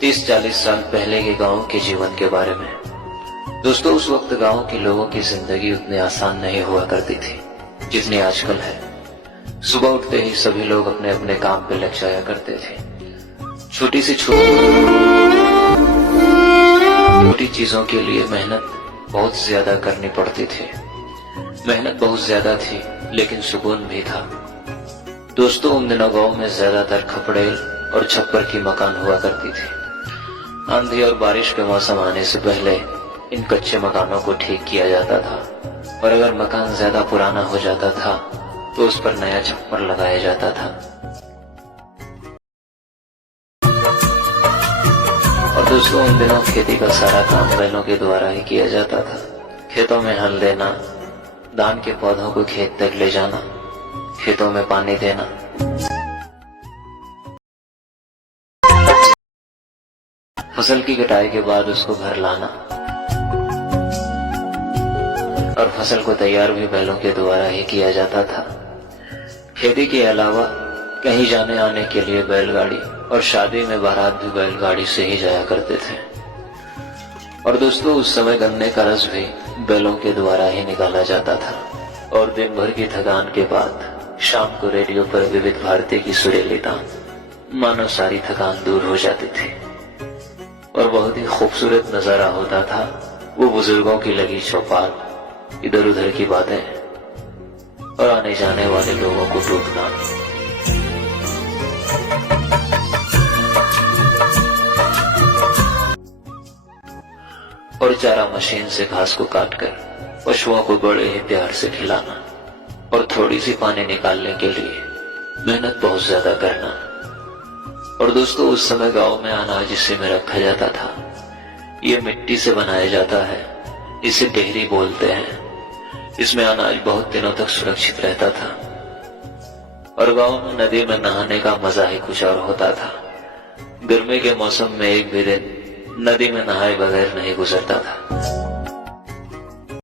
30-40 साल पहले के गांव के जीवन के बारे में। दोस्तों, उस वक्त गांव के लोगों की जिंदगी उतनी आसान नहीं हुआ करती थी जितनी आजकल है। सुबह उठते ही सभी लोग अपने अपने काम पे लग जाया करते थे। छोटी चीजों के लिए मेहनत बहुत ज्यादा करनी पड़ती थी। मेहनत बहुत ज्यादा थी लेकिन सुकून भी था। दोस्तों, उन दिनों गांव में ज्यादातर खपड़ेल और छप्पर की मकान हुआ करती थी। आंधी और बारिश के मौसम आने से पहले इन कच्चे मकानों को ठीक किया जाता था और अगर मकान ज्यादा पुराना हो जाता था तो उस पर नया छप्पर लगाया जाता था। और दोस्तों, उन दिनों खेती का सारा काम बैलों के द्वारा ही किया जाता था। खेतों में हल देना, धान के पौधों को खेत तक ले जाना, खेतों में पानी देना, फसल की कटाई के बाद उसको घर लाना और फसल को तैयार भी बैलों के द्वारा ही किया जाता था। खेती के अलावा कहीं जाने आने के लिए बैलगाड़ी और शादी में बारात भी बैलगाड़ी से ही जाया करते थे। और दोस्तों, उस समय गन्ने का रस भी बैलों के द्वारा ही निकाला जाता था। और दिन भर की थकान के बाद शाम को रेडियो पर विविध भारती की सुरीली तान मानो सारी थकान दूर हो जाती थी और बहुत ही खूबसूरत नजारा होता था। वो बुजुर्गों की लगी चौपाल, इधर उधर की बातें और आने जाने वाले लोगों को टूटना। और चारा मशीन से घास को काटकर पशुओं को बड़े ही प्यार से खिलाना और थोड़ी सी पानी निकालने के लिए मेहनत बहुत ज्यादा करना। और दोस्तों, उस समय गांव में अनाज इसी में रखा जाता था। ये मिट्टी से बनाया जाता है, इसे डेहरी बोलते हैं। इसमें अनाज बहुत दिनों तक सुरक्षित रहता था। और गांव में नदी में नहाने का मजा ही कुछ और होता था। गर्मी के मौसम में एक भी दिन नदी में नहाए बगैर नहीं गुजरता था।